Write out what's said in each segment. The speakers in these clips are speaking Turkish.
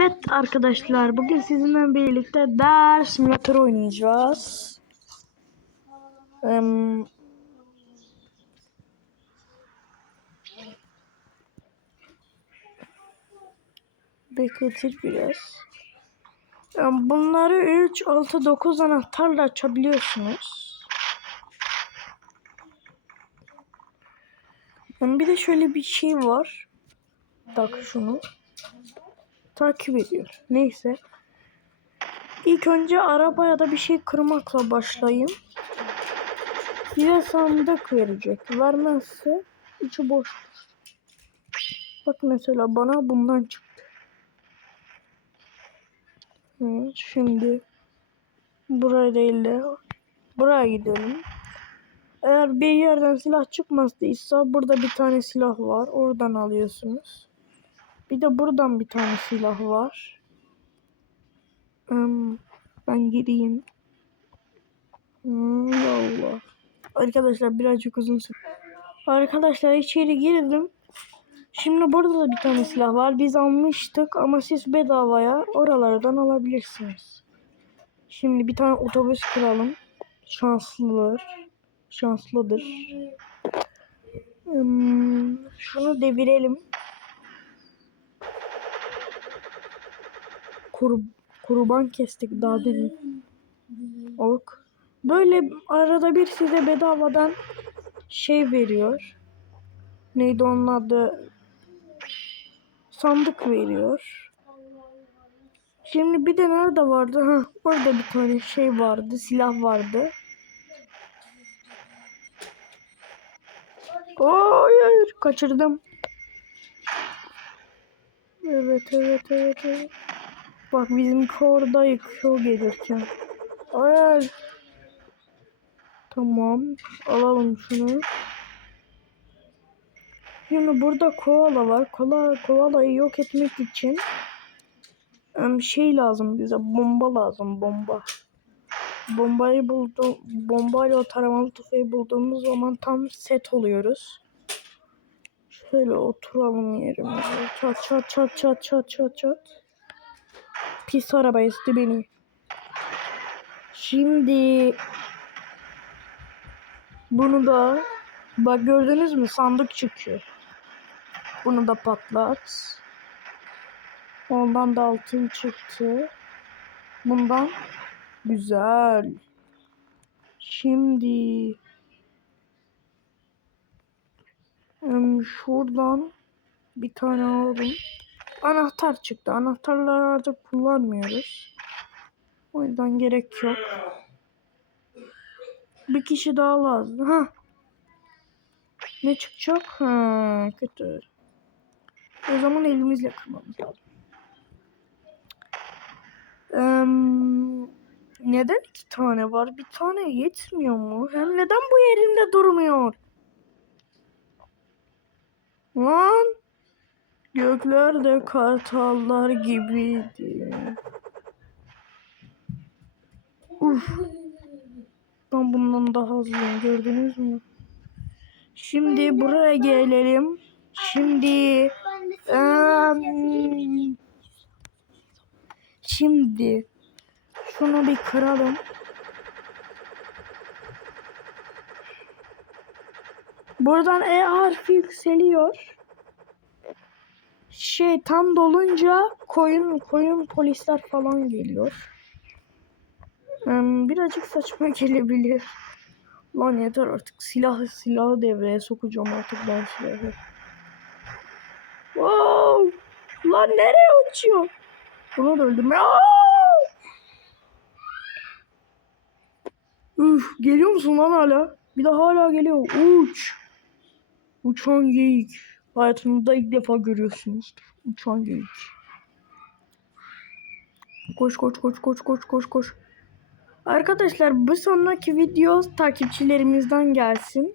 Evet arkadaşlar bugün sizinle birlikte ders simülatör oynayacağız. Em, bekletir biraz. Em, Bunları 3, 6, 9 anahtarla açabiliyorsunuz. Em, Bir de şöyle bir şey var. Bak şunu takip ediyor. Neyse. İlk önce arabaya da bir şey kırmakla başlayın. Size sandık verecek. Vermezse içi boş. Bak mesela bana bundan çıktı. Şimdi buraya değil de buraya gidelim. Eğer bir yerden silah çıkmazdıysa burada bir tane silah var. Oradan alıyorsunuz. Bir de buradan bir tane silah var. Hmm, ben gireyim. Hmm, Allah. Arkadaşlar birazcık uzun sürdü. Arkadaşlar içeri girdim. Şimdi burada da bir tane silah var. Biz almıştık ama siz bedavaya oralardan alabilirsiniz. Şimdi bir tane otobüs kuralım. Şanslıdır. Şanslıdır. Hmm, şunu devirelim. Kur, kurban kestik daha demin. Ok. Böyle arada bir size bedavadan şey veriyor. Neydi onun adı? Sandık veriyor. Şimdi bir de nerede vardı? Ha, orada bir tane şey vardı. Silah vardı. Hayır, kaçırdım. Evet, evet, evet, evet. Bak bizimki orada yıkıyor gelirken. Hayır. Tamam. Alalım şunu. Şimdi burada koala var. Koala, koalayı yok etmek için şey lazım bize. Bomba lazım. Bomba. Bombayı buldu. Bombayla o taramalı tüfeği bulduğumuz zaman tam set oluyoruz. Şöyle oturalım yerimize. Çat çat çat çat çat çat çat. Pis araba ezdi beni. Şimdi bunu da bak gördünüz mü sandık çıkıyor. Bunu da patlat. Ondan da altın çıktı. Bundan güzel. Şimdi şuradan bir tane alalım. Anahtar çıktı. Anahtarları artık kullanmıyoruz. O yüzden gerek yok. Bir kişi daha lazım. Ha. Ne çıkacak? Ha, kötü. O zaman elimizle kırmamız lazım. Em, neden iki tane var? Bir tane yetmiyor mu? Hem neden bu yerinde durmuyor? Lan! Göklerde kartallar gibiydi. Uf. Ben bundan daha hızlıyım gördünüz mü? Şimdi buraya gelelim. Şimdi em, şimdi şunu bir kıralım. Buradan E harfi yükseliyor. Şey tam dolunca koyun koyun polisler falan geliyor. Em, birazcık saçma gelebilir. Lan yeter artık silah silahı devreye sokacağım artık ben silahı. Wow! Lan nereye uçuyor? Bunu da öldüm. Aa! Üf, geliyor musun lan hala? Bir de hala geliyor. Uç. Uçan geyik. Hayatınızda ilk defa görüyorsunuzdur. Uçan geyik. Koş koş koş koş koş koş koş. Arkadaşlar bu sonraki video takipçilerimizden gelsin.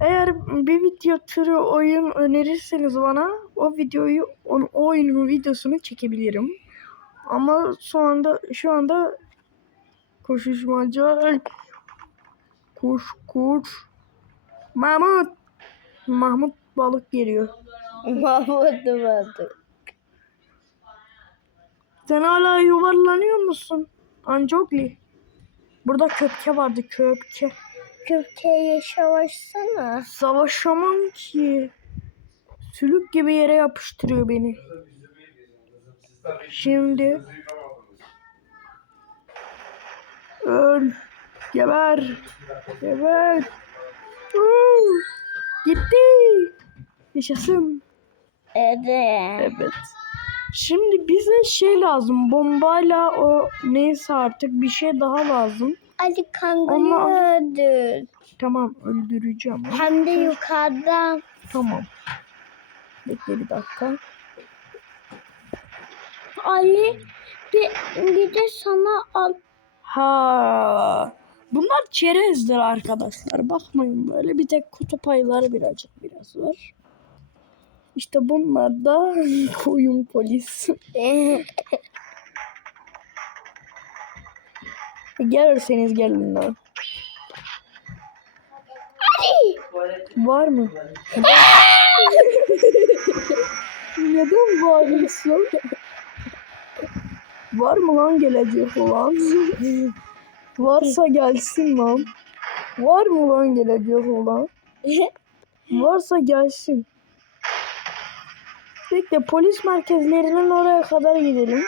Eğer bir video türü oyun önerirseniz bana o videoyu o, o oyunun videosunu çekebilirim. Ama şu anda şu anda koşuşmaca koş koş Mahmut Mahmut balık geliyor. Mahvoldum artık. Sen hala yuvarlanıyor musun? Ancogli. Burada köpke vardı köpke. Köpkeyle savaşsana. Savaşamam ki. Sülük gibi yere yapıştırıyor beni. Şimdi öl. Geber. Geber. Uuu. Gitti. Yaşasın. Evet. Evet. Şimdi bize şey lazım. Bombayla o neyse artık bir şey daha lazım. Ali kanguruyu Ama- öldür. Tamam öldüreceğim. Hem de yukarıdan. Tamam. Bekle bir dakika. Ali bir, bir de sana al. Ha. Bunlar çerezdir arkadaşlar. Bakmayın böyle bir tek kutup ayıları birazcık biraz var. İşte bunlar da koyun polis. Gelirseniz gelin lan. Var mı? Neden bağırıyorsun? Var mı lan gelecek olan? Varsa gelsin lan. Var mı lan gelecek olan? Varsa gelsin. Bekle polis merkezlerinin oraya kadar gidelim.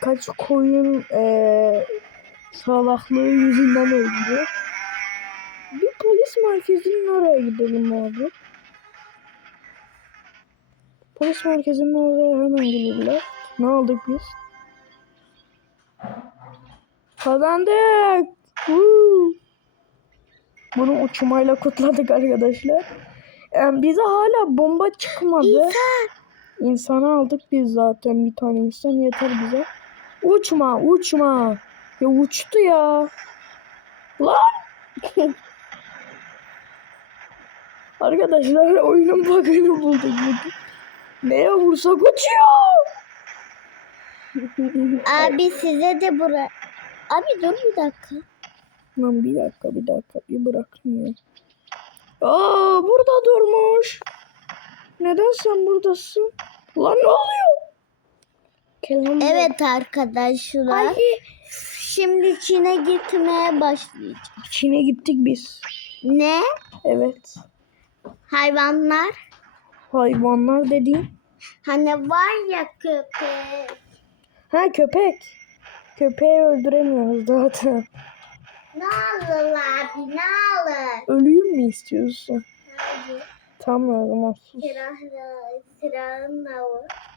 Kaç koyun eee salaklığı yüzünden öldü. Bir polis merkezinin oraya gidelim abi. Polis merkezinin oraya hemen gelirler. Ne aldık biz? Kazandık. Woo. Bunu uçmayla kutladık arkadaşlar. Yani bize hala bomba çıkmadı. İnsanı aldık biz zaten. Bir tane insan yeter bize. Uçma, uçma. Ya uçtu ya. Lan. Arkadaşlar oyunun bug'ını bulduk. Neye vursak uçuyor. Abi size de bura. Abi dur bir dakika. Lan bir dakika bir dakika bir bırakın ya. Aa burada durmuş. Neden sen buradasın? Lan ne oluyor? Evet arkadaşlar. Şimdi Çin'e gitmeye başlayacağız. Çin'e gittik biz. Ne? Evet. Hayvanlar. Hayvanlar dediğin. Hani var ya köpek. Ha köpek. Köpeği öldüremiyoruz zaten. Ne alır abi ne alır? Ölüyüm mü istiyorsun? Hadi. Tamam o zaman sus. Silahla.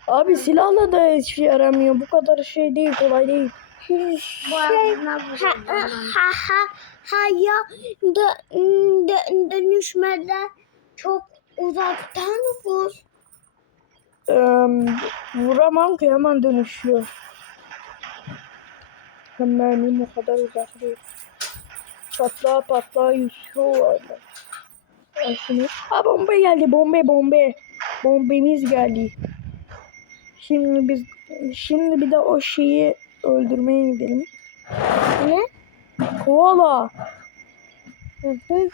Abi silahla da hiçbir şey yaramıyor. Bu kadar şey değil kolay değil. Şey, ha, ha, ha, ha, ha ya dö, dö, dönüşmeden çok uzaktan vur. Ee, vuramam ki hemen dönüşüyor. Hem mermim o kadar uzak değil. Patla patla yüzüyorlar. Şunu. Ha bomba geldi bombe bombe. Bombemiz geldi. Şimdi biz şimdi bir de o şeyi öldürmeye gidelim. Ne? Koala. Hı.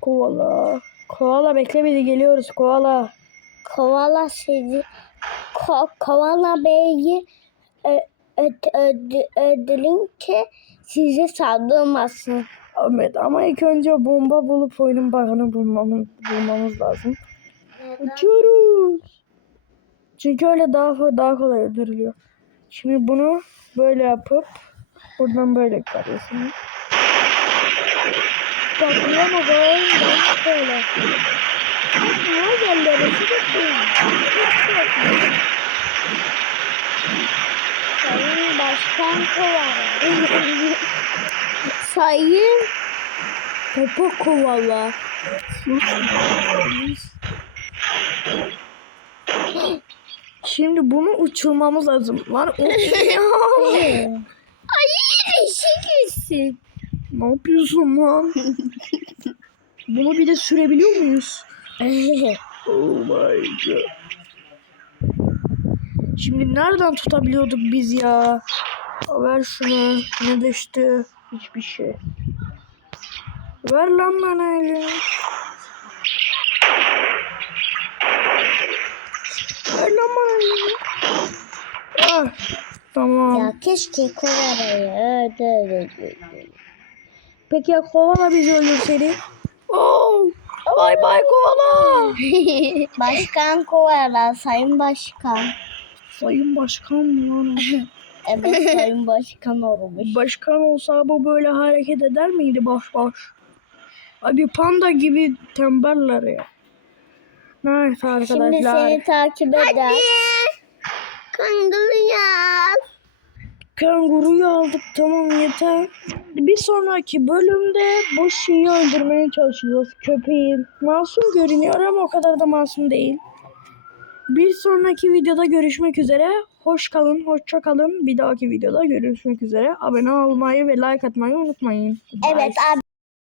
Koala. Koala bekle bizi geliyoruz koala. Kovala sizi ko, kovala beyi ö, öd, öd, ödülün ki sizi saldırmasın. Ahmet ama ilk önce bomba bulup oyunun bug'ını bulmamız, bulmamız lazım. Uçuyoruz. Çünkü öyle daha daha kolay öldürülüyor. Şimdi bunu böyle yapıp buradan böyle çıkarıyorsun. Patlayamadı. Ben böyle. Ne geldi? Sayın Başkan Kovala. Sayın Topa kovala. Şimdi bunu uçurmamız lazım. Lan uçuyor. Ay değişik ne yapıyorsun lan? Bunu bir de sürebiliyor muyuz? Oh my god. Şimdi nereden tutabiliyorduk biz ya? Ver şunu. Ne düştü? Hiçbir şey. Ver lan bana eli. Ver lan bana eli. Ah, tamam. Ya keşke kovalayı öldürdü. Peki ya kovala bizi öldürseydi? Oh! Bay bay kovala. başkan kovala, sayın başkan. Sayın başkan mı lan? Evet sayın başkan olmuş. Başkan olsa bu böyle hareket eder miydi boş boş? Abi panda gibi tembeller ya. Neyse Şimdi arkadaşlar. seni takip eder. Kanguru ya. Kanguruyu aldık tamam yeter. Bir sonraki bölümde bu şeyi öldürmeye çalışacağız. Köpeği. Masum görünüyor ama o kadar da masum değil. Bir sonraki videoda görüşmek üzere. Hoş kalın, hoşça kalın. Bir dahaki videoda görüşmek üzere. Abone olmayı ve like atmayı unutmayın. Evet abi.